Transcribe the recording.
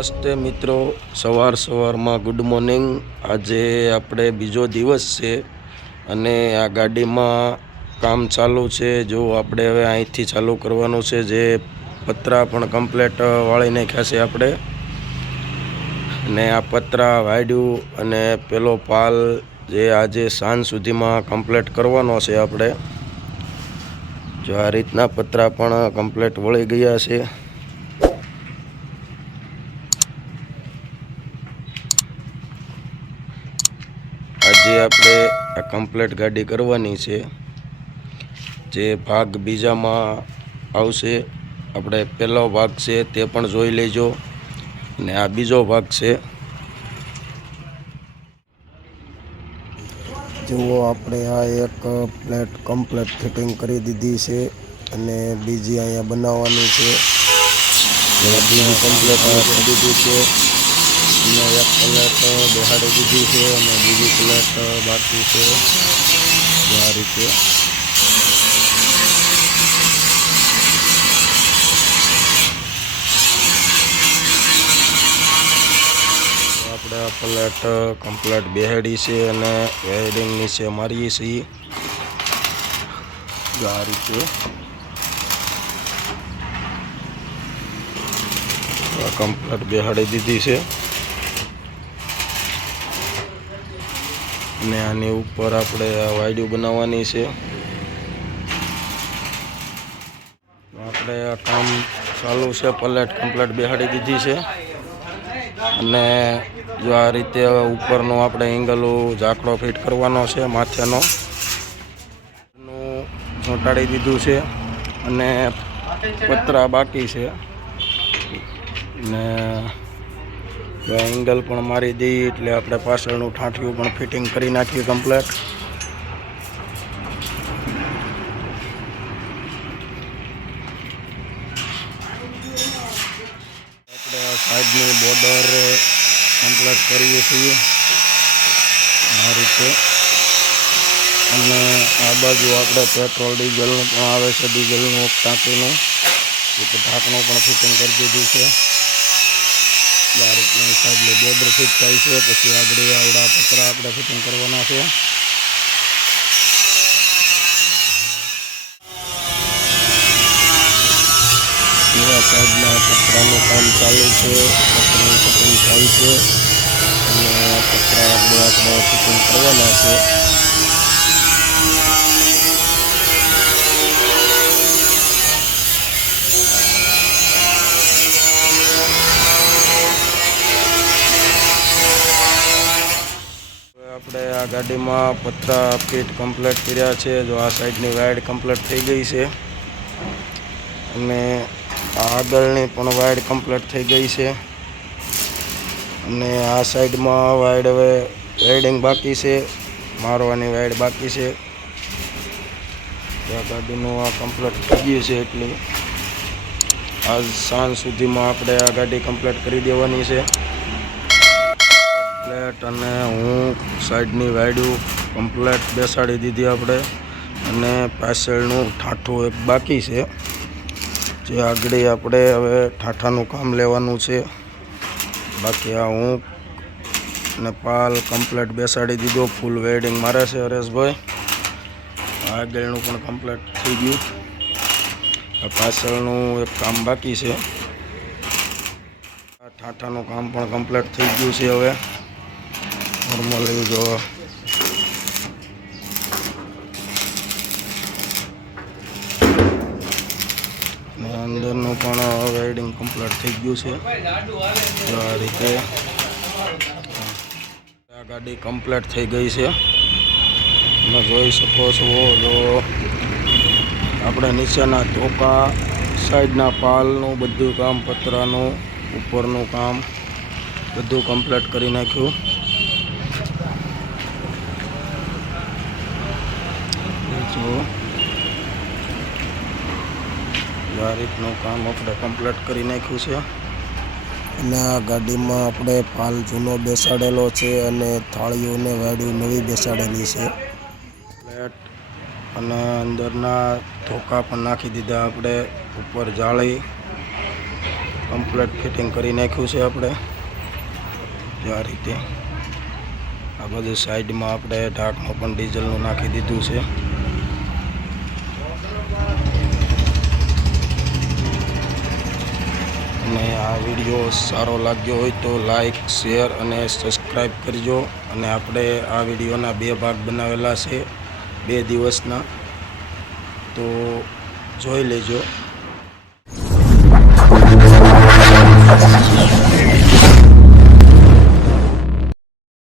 નમસ્તે મિત્રો, સવારમાં ગુડ મોર્નિંગ। આજે આપણે બીજો દિવસ છે અને આ ગાડીમાં કામ ચાલુ છે। જો આપણે હવે અહીંથી ચાલુ કરવાનું છે। જે પતરા પણ કમ્પ્લીટ વાળી નાખ્યા છે આપણે, અને આ પતરા વાળ્યું અને પેલો પાલ જે આજે સાંજ સુધીમાં કમ્પ્લીટ કરવાનો છે આપણે। જો આ રીતના પતરા પણ કમ્પ્લીટ વળી ગયા છે। આજે આપણે આ કમ્પ્લીટ ગાડી કરવાની છે। જે ભાગ બીજામાં આવશે, આપણે પહેલો ભાગ છે તે પણ જોઈ લેજો, અને આ બીજો ભાગ છે। જુઓ, આપણે આ એક પ્લેટ કમ્પ્લીટ ફિટિંગ કરી દીધી છે અને બીજી અહીંયા બનાવવાની છે। બીજી કમ્પ્લીટ કરી દીધી છે અને એક પ્લેટ બેહાડી દીધી છે અને બીજી પ્લેટ બાકી છે। આ રીતે આપણે આ પ્લેટ કમ્પ્લીટ બેહાડી છે અને વેલ્ડિંગ નીચે મારીએ છીએ। આ રીતે કમ્પ્લીટ બેહાડી દીધી છે અને આની ઉપર આપણે આ વાયડું બનાવવાની છે। આપણે આ કામ ચાલુ છે, પ્લેટ કમ્પ્લીટ બેહાડી દીધી છે અને જો આ રીતે ઉપરનો આપણે એંગલો ઝાકડો ફિટ કરવાનો છે, માથેનો ચોંટાડી દીધું છે અને પતરા બાકી છે। ને એંગલ પણ મારી દઈએ એટલે આપણે પાછળનું ઠાઠિયું પણ ફિટિંગ કરી નાખીએ કમ્પ્લીટ। આપણે સાઈડની બોર્ડર કમ્પ્લીટ કરીએ છીએ આ રીતે, અને આ બાજુ આપણે પેટ્રોલ ડીઝલનું પણ આવે છે, ડીઝલનું ટાંકીનું ઢાંકણું પણ ફિટિંગ કરી દીધું છે। આ રીતની સાઈડની બોર્ડર ફિટ થાય છે, પછી આગળ આવડા પતરા આપણે ફિટિંગ કરવાના છે। એવા સાઈડના પતરાનું કામ ચાલુ છે, પતરાનું ફિટિંગ થાય છે અને પતરા આપણે ફિટિંગ કરવાના છે। આપણે આ ગાડીમાં પતરા ફિટ કમ્પ્લીટ કર્યા છે। જો આ સાઈડની વાયર કમ્પ્લીટ થઈ ગઈ છે અને આગળની પણ વાયર કમ્પ્લીટ થઈ ગઈ છે, અને આ સાઈડમાં વાયર હવે વેલ્ડિંગ બાકી છે, મારવાની વાયર બાકી છે। આ ગાડીનું આ કમ્પ્લીટ થઈ ગયું છે, એટલે આજ સાંજ સુધીમાં આપણે આ ગાડી કમ્પ્લીટ કરી દેવાની છે પ્લેટ। અને હું સાઈડની વાયડું કમ્પ્લીટ બેસાડી દીધી આપણે, અને પાછળનું ઠાઠું એક બાકી છે, જે આગળ આપણે હવે ઠાઠાનું કામ લેવાનું છે। બાકી આ હું અને પાલ કમ્પ્લીટ બેસાડી દીધો, ફૂલ વેલ્ડિંગ મારે છે હરેશભાઈ। આગળનું પણ કમ્પ્લીટ થઈ ગયું, પાછળનું એક કામ બાકી છે। આ ઠાઠાનું કામ પણ કમ્પ્લીટ થઈ ગયું છે। હવે નોર્મલી જો અંદરનું પણ વેલ્ડિંગ કમ્પ્લીટ થઈ ગયું છે। આ રીતે આ ગાડી કમ્પ્લીટ થઈ ગઈ છે, તમે જોઈ શકો છો। જો આપણે નીચેના ધોકા, સાઈડના પાલનું બધું કામ, પતરાનું ઉપરનું કામ બધું કમ્પ્લીટ કરી નાખ્યું। જો આ રીતનું કામ આપણે કમ્પ્લીટ કરી નાખ્યું છે, અને આ ગાડીમાં આપણે પાલ જૂનો બેસાડેલો છે અને થાળીઓને વાયડું નવી બેસાડેલી છે પ્લેટ, અને અંદરના ધોકા પણ નાખી દીધા આપણે, ઉપર જાળી કમ્પ્લીટ ફિટિંગ કરી નાખ્યું છે આપણે જો આ રીતે. આ બધું સાઈડમાં આપણે ઢાંકણું પણ ડીઝલનું નાખી દીધું છે. અને આ વિડીયો સારો લાગ્યો હોય તો લાઈક, શેર અને સબસ્ક્રાઈબ કરજો. અને આપણે આ વિડીયોના 2 ભાગ બનાવેલા છે 2 દિવસના, તો જોઈ લેજો.